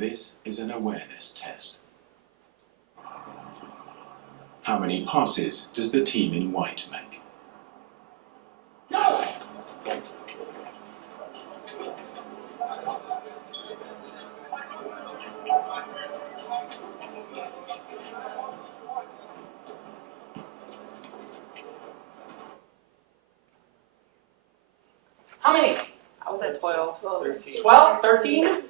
This is an awareness test. How many passes does the team in white make? Go! How many? I was at 12. 13. 12? 13?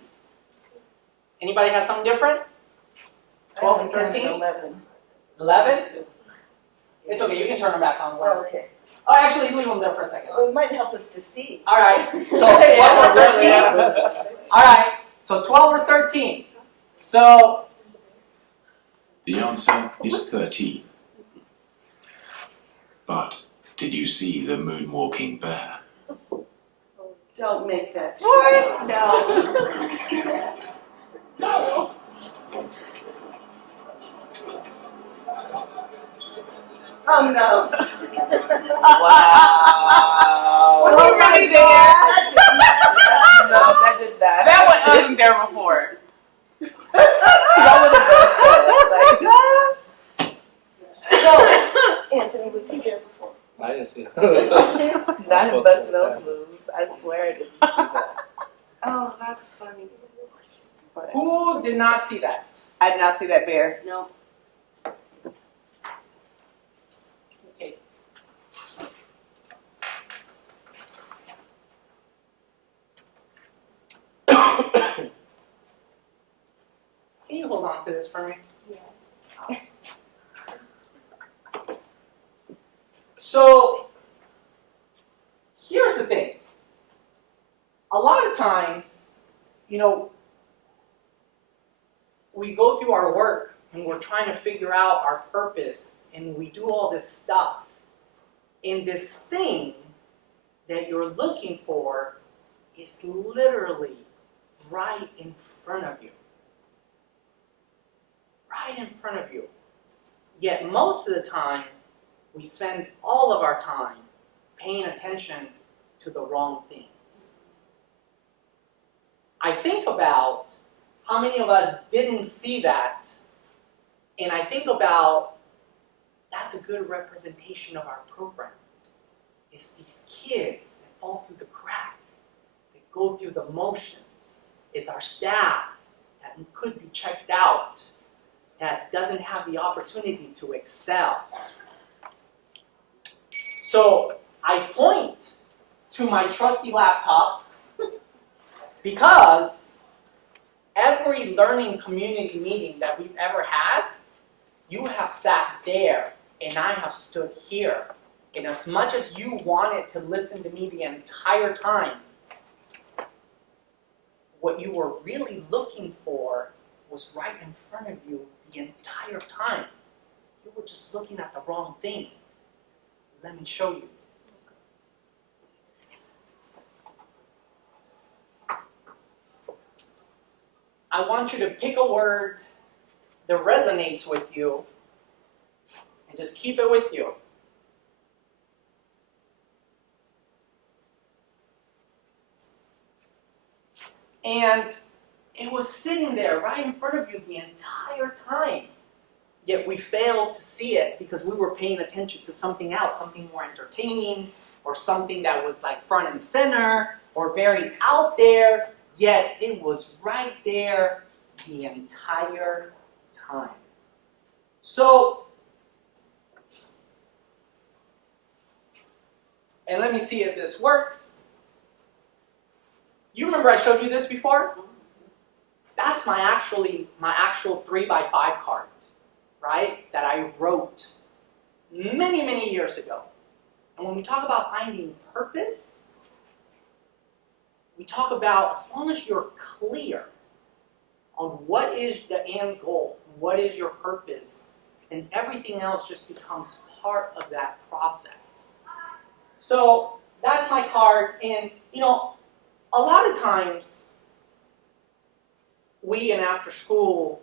Anybody has something different? 12 and 13? 11. 11? It's okay, you can turn them back on. Oh, okay. Oh, actually, leave them there for a second. Well, it might help us to see. All right, so 12 or 13? All right, so 12 or 13. So, The answer is 13. But did you see the moonwalking bear? Don't make that What? No. Go! Oh, no. Wow. Was he really there? No, that did that. That one wasn't there before. So, Anthony, was he there before? I didn't see it. None of us knows moves. I swear it. Oh, that's funny. who did not see that? I did not see that bear. No. Okay. Can you hold on to this for me? Yes. So, here's the thing. A lot of times, we go through our work and we're trying to figure out our purpose and we do all this stuff. And this thing that you're looking for is literally right in front of you. Right in front of you. Yet most of the time, we spend all of our time paying attention to the wrong things. I think about how many of us didn't see that, and I think about that's a good representation of our program. It's these kids that fall through the crack, that go through the motions. It's our staff that could be checked out, that doesn't have the opportunity to excel. So I point to my trusty laptop because every learning community meeting that we've ever had, you have sat there and I have stood here. And as much as you wanted to listen to me the entire time, what you were really looking for was right in front of you the entire time. You were just looking at the wrong thing. Let me show you. I want you to pick a word that resonates with you and just keep it with you. And it was sitting there right in front of you the entire time. Yet we failed to see it because we were paying attention to something else, something more entertaining, or something that was like front and center, or very out there, yet it was right there the entire time. So, and let me see if this works. You remember I showed you this before? That's my actual 3x5 card, right? That I wrote many, many years ago. And when we talk about finding purpose, we talk about as long as you're clear on what is the end goal, what is your purpose, then everything else just becomes part of that process. So that's my card, and a lot of times we in after school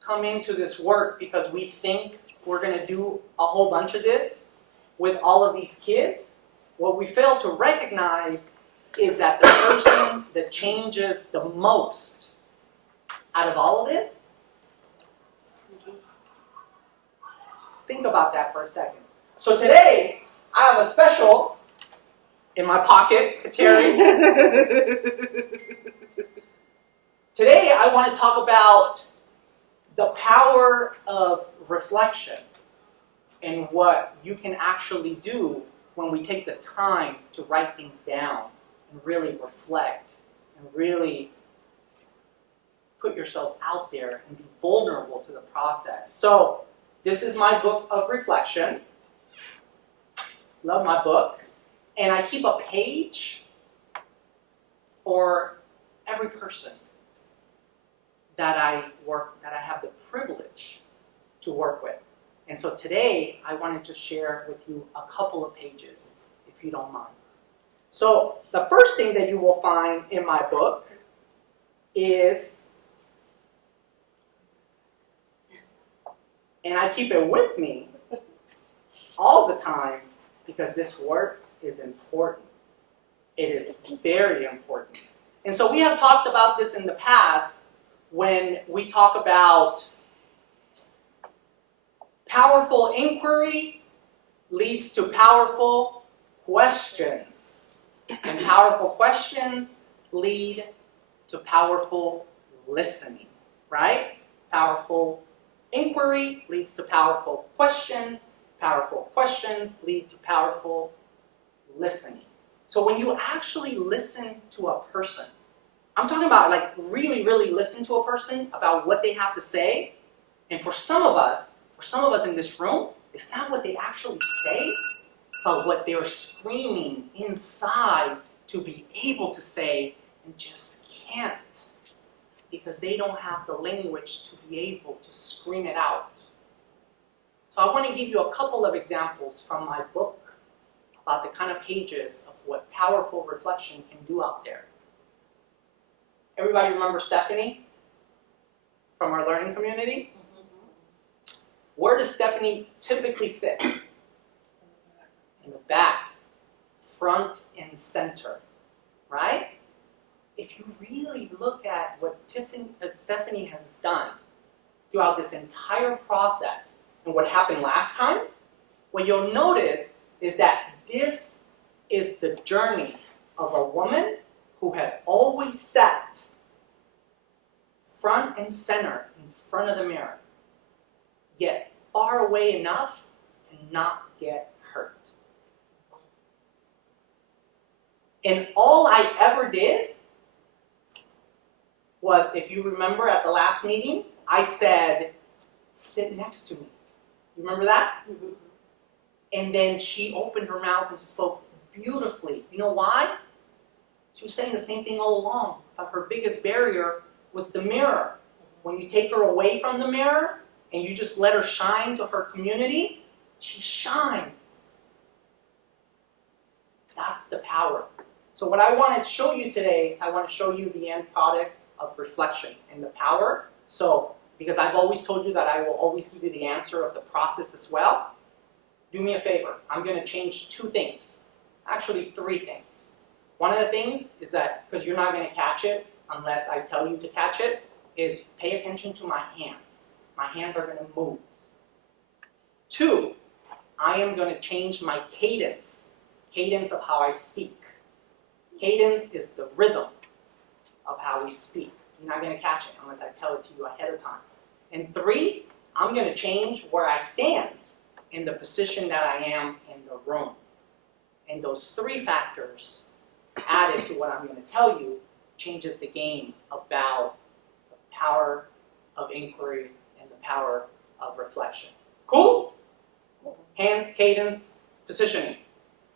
come into this work because we think we're going to do a whole bunch of this with all of these kids. What we fail to recognize is that the person that changes the most out of all of this? Think about that for a second. So today, I have a special in my pocket, Terry. Today, I want to talk about the power of reflection and what you can actually do when we take the time to write things down and really reflect and really put yourselves out there and be vulnerable to the process. So, this is my book of reflection. Love my book. And I keep a page for every person that I have the privilege to work with. And so today, I wanted to share with you a couple of pages, if you don't mind. So the first thing that you will find in my book is, and I keep it with me all the time because this work is important. It is very important. And so we have talked about this in the past when we talk about powerful inquiry leads to powerful questions. And powerful questions lead to powerful listening, right? Powerful inquiry leads to powerful questions. Powerful questions lead to powerful listening. So when you actually listen to a person, I'm talking about like really, really listen to a person about what they have to say. And for some of us in this room, it's not what they actually say, but what they're screaming inside to be able to say and just can't because they don't have the language to be able to scream it out. So I want to give you a couple of examples from my book about the kind of pages of what powerful reflection can do out there. Everybody remember Stephanie from our learning community? Where does Stephanie typically sit? In the back, front and center, right? If you really look at what Stephanie has done throughout this entire process and what happened last time, what you'll notice is that this is the journey of a woman who has always sat front and center in front of the mirror, yet far away enough to not get hurt. And all I ever did was, if you remember at the last meeting, I said, sit next to me. You remember that? Mm-hmm. And then she opened her mouth and spoke beautifully. You know why? She was saying the same thing all along. But her biggest barrier was the mirror. When you take her away from the mirror and you just let her shine to her community, she shines. That's the power. So what I want to show you today is I want to show you the end product of reflection and the power. So, because I've always told you that I will always give you the answer of the process as well, do me a favor. I'm going to change two things. Actually, three things. One of the things is that, because you're not going to catch it unless I tell you to catch it, is pay attention to my hands. My hands are going to move. Two, I am going to change my cadence of how I speak. Cadence is the rhythm of how we speak. You're not going to catch it unless I tell it to you ahead of time. And three, I'm going to change where I stand in the position that I am in the room. And those three factors added to what I'm going to tell you changes the game about the power of inquiry and the power of reflection. Cool? Hands, cadence, positioning.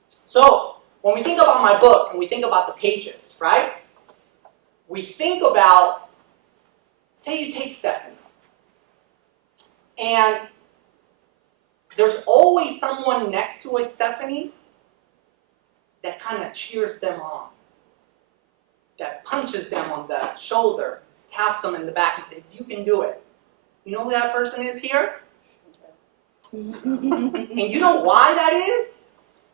So, when we think about my book and we think about the pages, right? We think about, say you take Stephanie, and there's always someone next to a Stephanie that kind of cheers them on, that punches them on the shoulder, taps them in the back and says, you can do it. You know who that person is here? And you know why that is?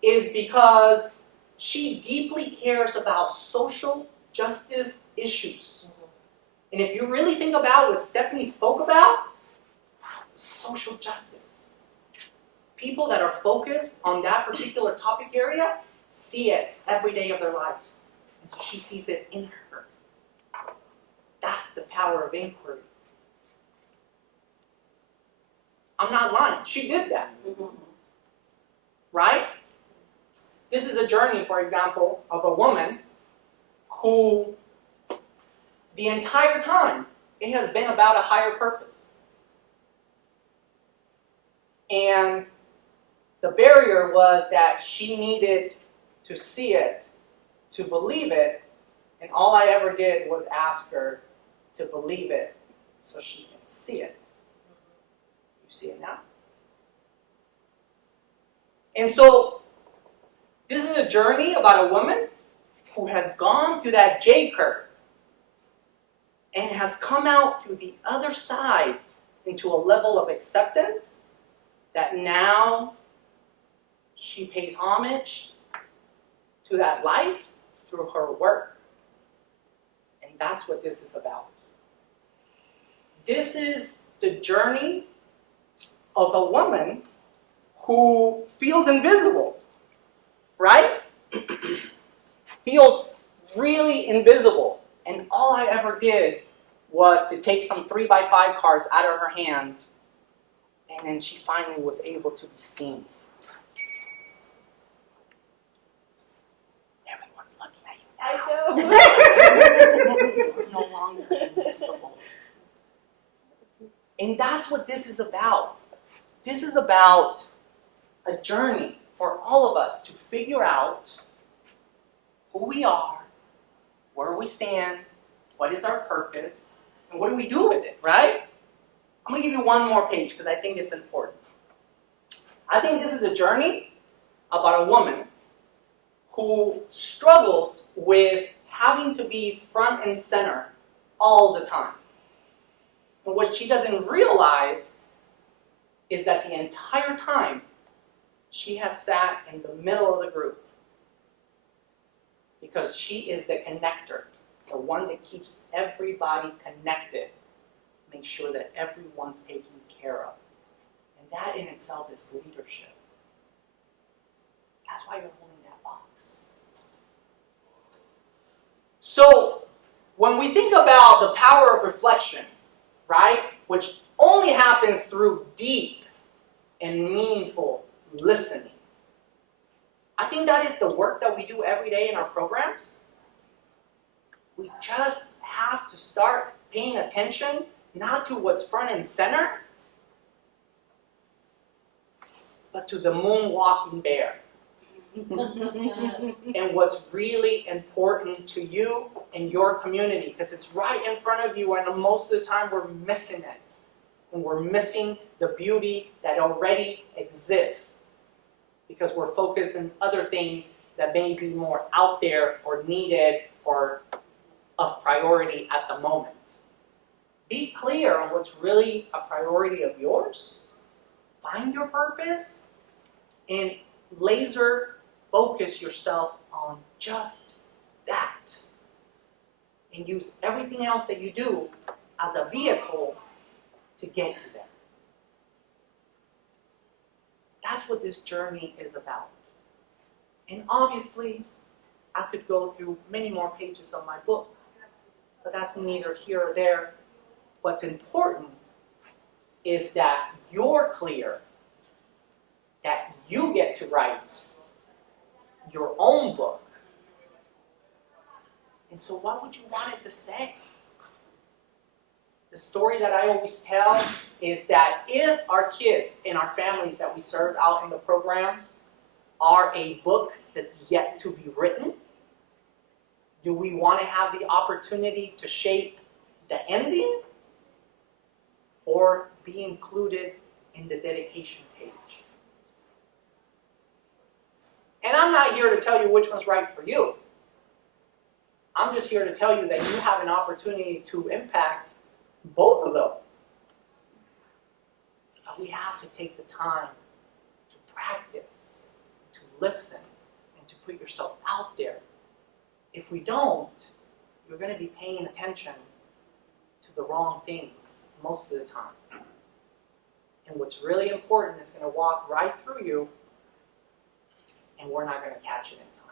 Is because she deeply cares about social justice issues. And if you really think about what Stephanie spoke about, social justice. People that are focused on that particular topic area see it every day of their lives. And so she sees it in her. That's the power of inquiry. I'm not lying. She did that. Right? This is a journey, for example, of a woman who the entire time it has been about a higher purpose. And the barrier was that she needed to see it, to believe it, and all I ever did was ask her to believe it so she can see it. You see it now? And so, this is a journey about a woman who has gone through that J curve and has come out to the other side into a level of acceptance that now she pays homage to that life through her work. And that's what this is about. This is the journey of a woman who feels invisible, right? Feels really invisible. And all I ever did was to take some 3x5 cards out of her hand, and then she finally was able to be seen. Everyone's looking at you now. I know. You're no longer invisible. And that's what this is about. This is about a journey for all of us to figure out who we are, where we stand, what is our purpose, and what do we do with it, right? I'm going to give you one more page because I think it's important. I think this is a journey about a woman who struggles with having to be front and center all the time. And what she doesn't realize is that the entire time she has sat in the middle of the group because she is the connector, the one that keeps everybody connected, make sure that everyone's taken care of. And that in itself is leadership. That's why you're holding that box. So, when we think about the power of reflection, right, which only happens through deep and meaningful listening, I think that is the work that we do every day in our programs. We just have to start paying attention not to what's front and center, but to the moonwalking bear. And what's really important to you and your community, because it's right in front of you, and most of the time we're missing it. And we're missing the beauty that already exists because we're focused on other things that may be more out there or needed or of priority at the moment. Be clear on what's really a priority of yours. Find your purpose and laser focus yourself on just that. And use everything else that you do as a vehicle to get you there. That's what this journey is about. And obviously, I could go through many more pages of my book, but that's neither here or there. What's important is that you're clear, that you get to write your own book. And so what would you want it to say? The story that I always tell is that if our kids and our families that we serve out in the programs are a book that's yet to be written, do we want to have the opportunity to shape the ending or be included in the dedication page? And I'm not here to tell you which one's right for you. I'm just here to tell you that you have an opportunity to impact both of them. But we have to take the time to practice, to listen, and to put yourself out there. If we don't, you're going to be paying attention the wrong things most of the time. And what's really important is going to walk right through you, and we're not going to catch it in time.